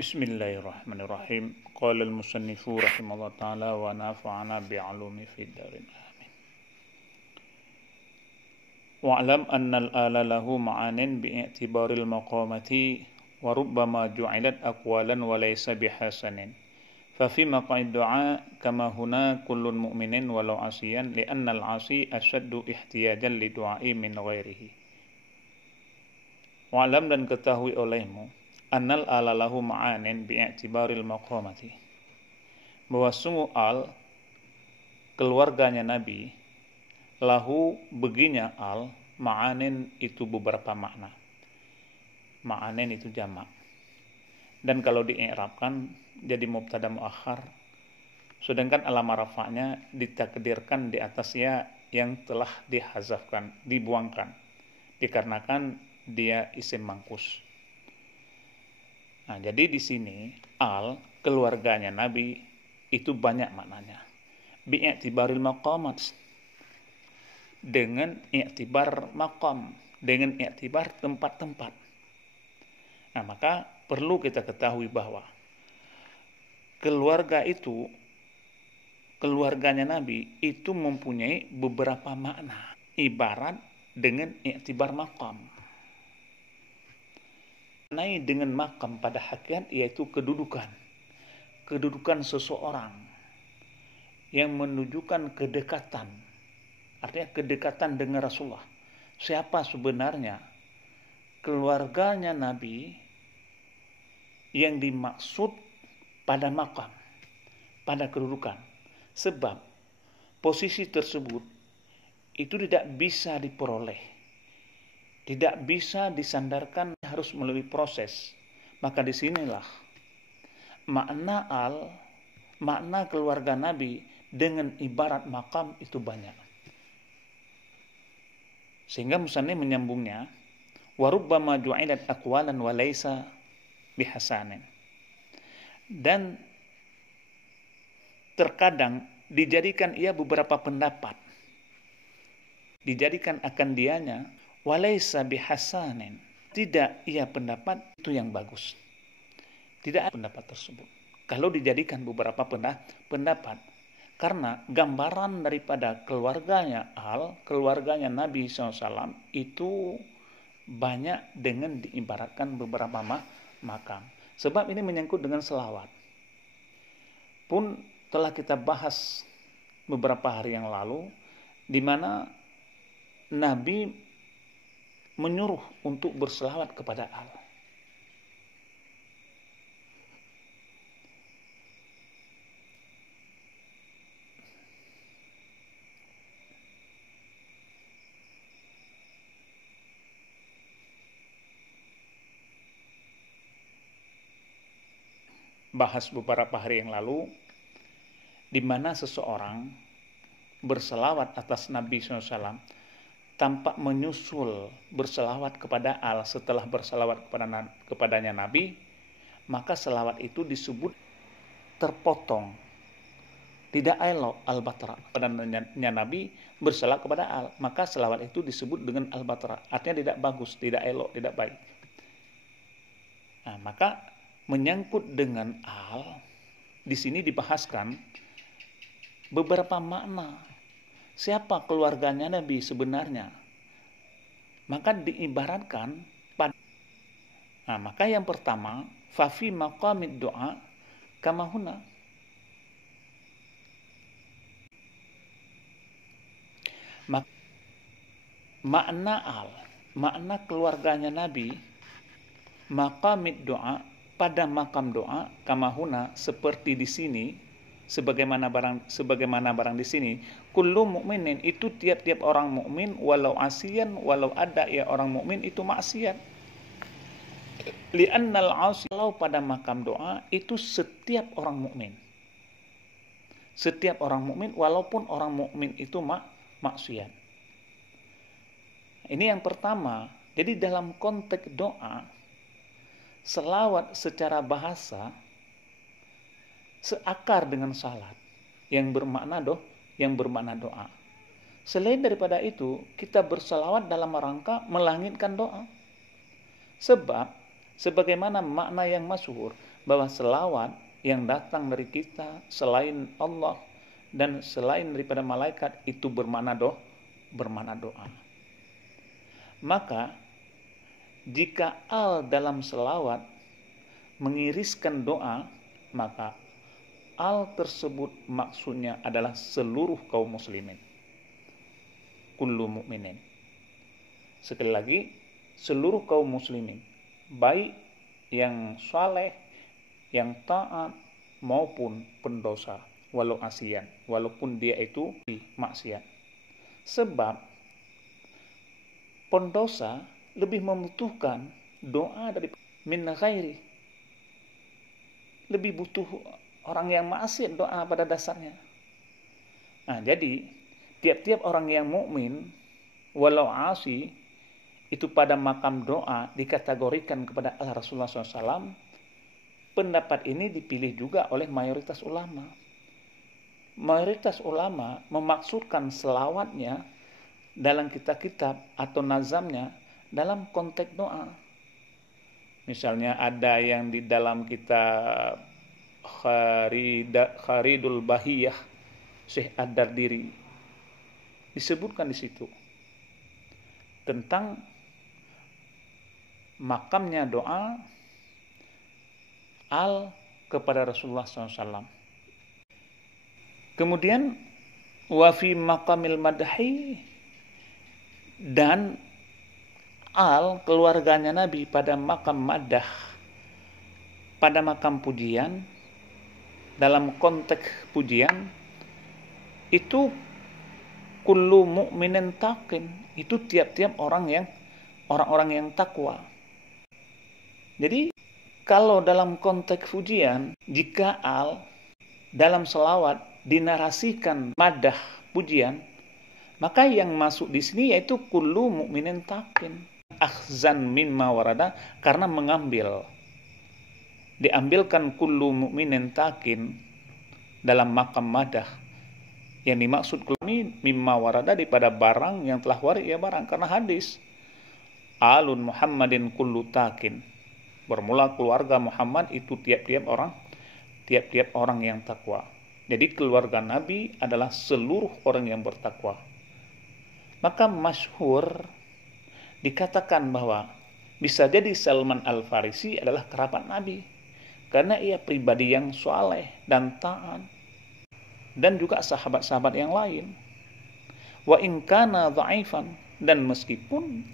Bismillahirrahmanirrahim. Qala al-musannifu rahimahullah ta'ala wa nafa'ana bi'alumi fid darin. Amin. Wa'lam anna al-ala lahu ma'anin bi'i'tibaril maqamati wa rubbama ju'ilat aqwalan wa laysa bihasanin. Fa fi maq'id du'a kama huna kullun mu'minin walau 'asiyan li'anna al-'asi ashaddu ihtiyajan li du'a'i min ghairihi. Wa'lam dan ketahui olehmu annal ala lahu ma'anin bi'atibaril maqamati, bahwa sungguh al keluarganya Nabi, lahu beginya al ma'anin itu beberapa makna. Ma'anin itu jamak, dan kalau di'irabkan jadi mubtada muakhar, sedangkan alamah rafa'nya ditakdirkan di atas ya yang telah dihazafkan, dibuangkan, dikarenakan dia isim mangkus. Nah, jadi di sini al keluarganya Nabi itu banyak maknanya. Bi'tibaril maqamat, dengan i'tibar maqam, dengan i'tibar tempat-tempat. Nah, maka perlu kita ketahui bahwa keluarganya Nabi itu mempunyai beberapa makna, ibarat dengan i'tibar maqam. Dengan makam pada hakikat yaitu kedudukan seseorang yang menunjukkan kedekatan, artinya kedekatan dengan Rasulullah. Siapa sebenarnya keluarganya Nabi yang dimaksud pada makam, pada kedudukan, sebab posisi tersebut itu tidak bisa diperoleh, tidak bisa disandarkan, harus melalui proses. Maka disinilah makna keluarga Nabi dengan ibarat makam itu banyak. Sehingga musannif menyambungnya, warubbama ju'ilat aqwalan wa laysa bihasanin. Dan terkadang dijadikan ia beberapa pendapat, dijadikan akan dianya walaysa bihasanin, tidak ia pendapat itu yang bagus, tidak ada pendapat tersebut kalau dijadikan beberapa pendapat, karena gambaran daripada keluarganya keluarganya Nabi SAW itu banyak dengan diibaratkan beberapa makam. Sebab ini menyangkut dengan selawat, pun telah kita bahas beberapa hari yang lalu, di mana Nabi menyuruh untuk berselawat kepada Allah. Bahas beberapa hari yang lalu, di mana seseorang berselawat atas Nabi SAW tanpa menyusul berselawat kepada al setelah berselawat kepadanya Nabi, maka selawat itu disebut terpotong, tidak elok al-batra. Kepadanya Nabi berselawat kepada al, maka selawat itu disebut dengan al-batra, artinya tidak bagus, tidak elok, tidak baik. Nah, maka menyangkut dengan al, di sini dibahaskan beberapa makna. Siapa keluarganya Nabi sebenarnya? Maka diibaratkan pada. Nah, maka yang pertama, fa fi maqamid du'a kama huna. Makna keluarganya Nabi, maqamid du'a, pada makam doa, kama huna, seperti di sini, sebagaimana barang di sini, kullu mukminin, itu tiap-tiap orang mukmin, walau asiyan, walau ada ya orang mukmin itu maksiat. Li'annal 'asi, kalau pada makam doa itu setiap orang mukmin. Setiap orang mukmin walaupun orang mukmin itu maksiat. Ini yang pertama. Jadi dalam konteks doa, selawat secara bahasa seakar dengan salat yang bermakna doa. Selain daripada itu, kita berselawat dalam rangka melangitkan doa. Sebab sebagaimana makna yang masyhur bahwa selawat yang datang dari kita selain Allah dan selain daripada malaikat itu bermakna doa. Maka jika al dalam selawat mengiriskan doa, maka al tersebut maksudnya adalah seluruh kaum muslimin, kullu mu'minin. Sekali lagi, seluruh kaum muslimin, baik yang saleh, yang taat maupun pendosa, walau asian, walaupun dia itu maksiat. Sebab pendosa lebih membutuhkan doa dari min ghairi. Lebih butuh orang yang maksiat doa pada dasarnya. Nah, jadi tiap-tiap orang yang mukmin walau asi itu pada makam doa dikategorikan kepada Rasulullah SAW. Pendapat ini dipilih juga oleh mayoritas ulama. Mayoritas ulama memaksudkan selawatnya dalam kitab-kitab atau nazamnya dalam konteks doa. Misalnya ada yang di dalam kitab Kharidul Bahiyah Syekh Ad-Dardiri disebutkan di situ tentang makamnya doa al kepada Rasulullah SAW. Kemudian wa fi maqamil madhi, dan al keluarganya Nabi pada makam madah, pada makam pujian, dalam konteks pujian itu kullu mu'minin taqin, itu tiap-tiap orang-orang yang takwa. Jadi kalau dalam konteks pujian, jika al dalam selawat dinarasikan madah pujian, maka yang masuk di sini yaitu kullu mu'minin taqin, akhzan mimma warada, karena diambilkan kullu mu'minin taqin dalam makam madah. Yang dimaksud kullu mimma warada daripada barang yang telah warid, ya barang, karena hadis alun Muhammadin kullu taqin, bermula keluarga Muhammad itu tiap-tiap orang yang takwa. Jadi keluarga Nabi adalah seluruh orang yang bertakwa. Maka masyhur dikatakan bahwa bisa jadi Salman Al-Farisi adalah kerabat Nabi karena ia pribadi yang saleh dan taat, dan juga sahabat-sahabat yang lain. Wa in kana dha'ifan, dan meskipun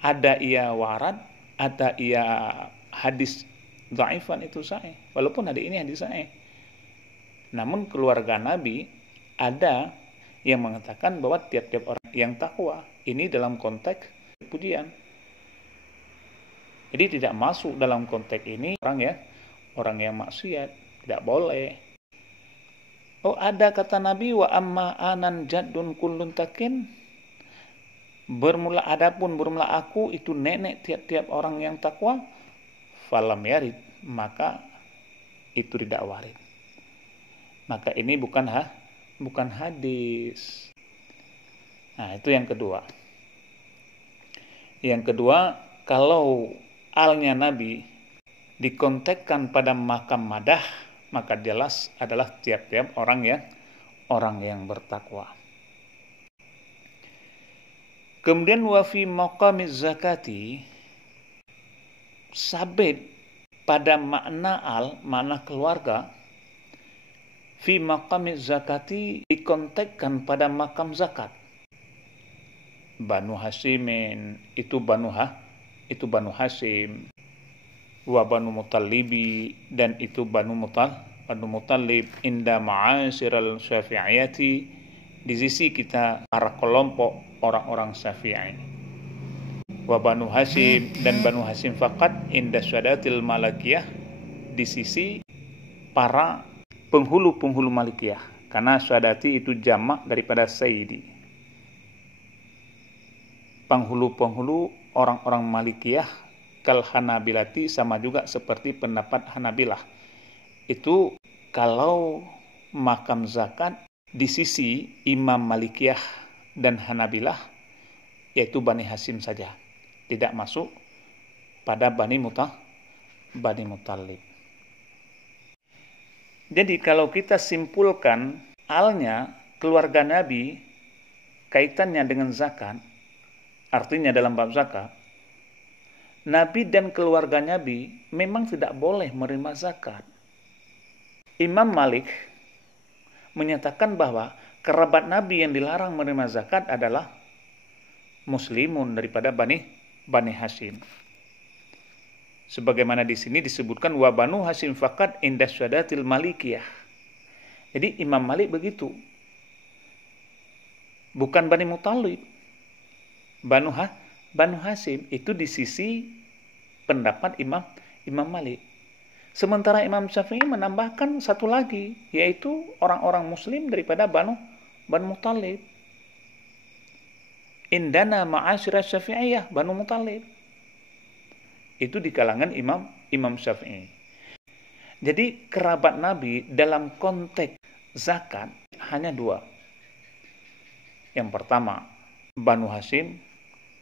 ada ia warad, ada ia hadis dha'ifan itu sahih, walaupun hadis ini hadis sahih, namun keluarga Nabi ada yang mengatakan bahwa tiap-tiap orang yang takwa ini dalam konteks pujian. Jadi tidak masuk dalam konteks ini orang yang maksiat, tidak boleh. Oh, ada kata Nabi wa amma anan jaddun kullun takin, bermula aku itu nenek tiap-tiap orang yang takwa, falam yarid, maka itu tidak warid. Maka ini bukan hadis. Nah, itu yang kedua. Yang kedua, kalau alnya Nabi dikontekkan pada makam madah, maka jelas adalah tiap-tiap orang yang bertakwa. Kemudian wa fi maqamiz zakati, sabit pada makna al, makna keluarga, fi maqamiz zakati dikontekkan pada makam zakat. Banu Hasimin itu Banu Hasim, wa Banu Mutallibi, dan itu Banu Mutallib, inda ma'asyiral syafi'iyati, di sisi kita para kelompok orang-orang Syafi'i. Wa Banu Hasim, dan Banu Hasim faqat inda syadatil Malikiyah, di sisi para penghulu Malikiyah, karena syadati itu jamak daripada sayyidi. Penghulu orang-orang Malikiyah kal Hanabilati, sama juga seperti pendapat Hanabilah. Itu kalau makam zakat di sisi Imam Malikiyah dan Hanabilah, yaitu Bani Hasim saja, tidak masuk pada Bani Bani Muthalib. Jadi kalau kita simpulkan alnya keluarga Nabi kaitannya dengan zakat, artinya dalam bab zakat, Nabi dan keluarga Nabi memang tidak boleh menerima zakat. Imam Malik menyatakan bahwa kerabat Nabi yang dilarang menerima zakat adalah muslimun daripada Bani Hashim. Sebagaimana di sini disebutkan wa Banu Hashim faqat inda syadatil malikiyah. Jadi Imam Malik begitu. Bukan Bani Muthalib. Banu Hashim itu di sisi pendapat Imam Malik. Sementara Imam Syafi'i menambahkan satu lagi, yaitu orang-orang muslim daripada Banu Muthalib. Indana ma'asyirah syafi'iyah Banu Muthalib. Itu di kalangan Imam Syafi'i. Jadi kerabat Nabi dalam konteks zakat hanya dua. Yang pertama Banu Hashim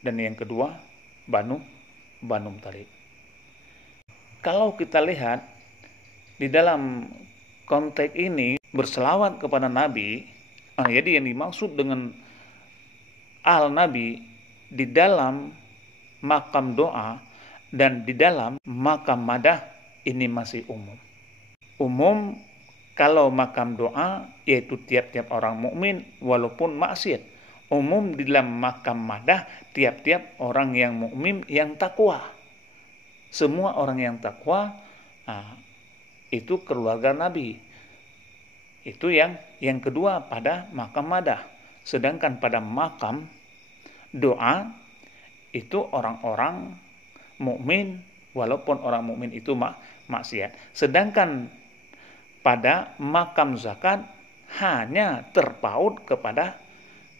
dan yang kedua Banu Muthalib. Kalau kita lihat di dalam konteks ini berselawat kepada Nabi, jadi yang dimaksud dengan al Nabi di dalam makam doa dan di dalam makam madah ini masih umum. Umum kalau makam doa yaitu tiap-tiap orang mukmin walaupun maksiat. Umum di dalam makam madah tiap-tiap orang yang mukmin yang takwa. Semua orang yang takwa itu keluarga Nabi. Itu yang kedua pada makam madah. Sedangkan pada makam doa itu orang-orang mukmin walaupun orang mukmin itu maksiat. Sedangkan pada makam zakat hanya terpaut kepada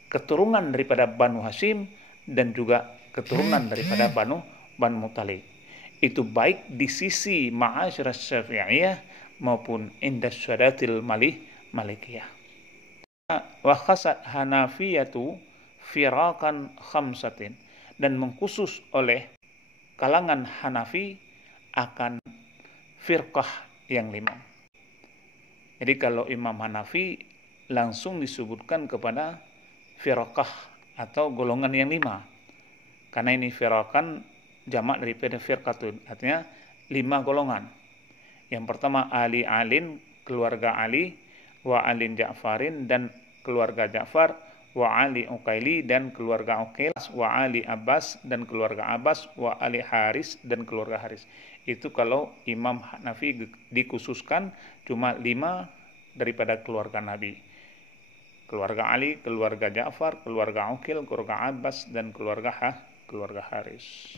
keturunan daripada Banu Hashim dan juga keturunan daripada Banu Muthalib. Itu baik di sisi ma'asyirah syafi'iyah maupun inda syadatil malikiyah. Wa khasat hanafiyatu firakan khamsatin, dan mengkhusus oleh kalangan Hanafi akan firqah yang 5. Jadi kalau Imam Hanafi langsung disebutkan kepada firqah atau golongan yang 5. Karena ini firqakan jamak daripada firqatun, artinya 5 golongan. Yang pertama Ali Alin, keluarga Ali, wa Alin Ja'farin dan keluarga Ja'far, wa Ali Uqaili dan keluarga Uqail, wa Ali Abbas dan keluarga Abbas, wa Ali Haris dan keluarga Haris. Itu kalau Imam Hanafi dikhususkan cuma 5 daripada keluarga Nabi. Keluarga Ali, keluarga Ja'far, keluarga Uqail, keluarga Abbas dan keluarga Haris.